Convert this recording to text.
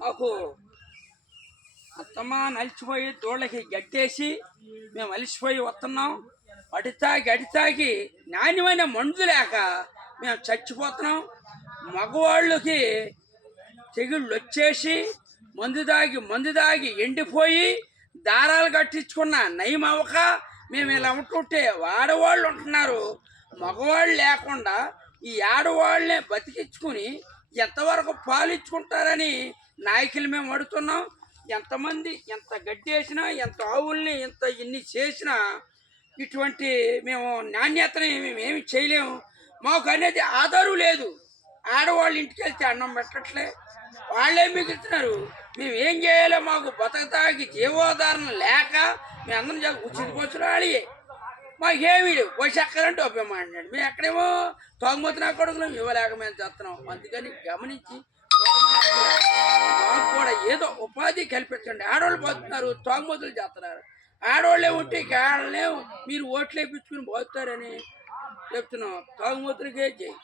మాకు మొత్తమా నలిచిపోయి దూళ్ళకి గట్టేసి మేము అలిసిపోయి వస్తున్నాం. అడితాగి నాణ్యమైన మందు లేక మేము చచ్చిపోతున్నాం. మగవాళ్ళకి తెగుళ్ళు వచ్చేసి మందు దాగి ఎండిపోయి దారాలు కట్టించుకున్న నయం అవ్వక మేము ఇలా ఉంటుంటే ఆడవాళ్ళు ఉంటున్నారు. మగవాళ్ళు లేకుండా ఈ ఆడవాళ్ళనే బతికించుకుని ఎంతవరకు పాలించుకుంటారని నాయకులు మేము అడుగుతున్నాం. ఎంతమంది ఎంత గడ్డి వేసినా, ఎంత ఆవుల్ని ఇన్ని చేసినా ఇటువంటి మేము నాణ్యతని మేమేమి చేయలేము. మాకు అనేది ఆధారం లేదు. ఆడవాళ్ళు ఇంటికి వెళ్తే అన్నం పెట్టట్లే, వాళ్ళే మిగులుతున్నారు. మేము ఏం చేయాలో మాకు బతకతాకి జీవోధారణ లేక మేము అందరం ఉచిత బస్సులు ఆడియే మాకేమీ లేవు. బస్సు ఎక్కాలంటే ఒప్పేమాడినాడు. మేము ఎక్కడేమో తోగమతి నా కొడుకులు ఇవ్వలేక మేము చేస్తున్నాం. అందుకని గమనించి మాకు కూడా ఏదో ఉపాధి కల్పించండి. ఆడవాళ్ళు పోతున్నారు, తోగమతులు చేస్తున్నారు. ఆడవాళ్ళే ఉంటే వాళ్ళే మీరు ఓట్లు వేయించుకుని పోతారని చెప్తున్నాం. తోగమతులకే చేయి.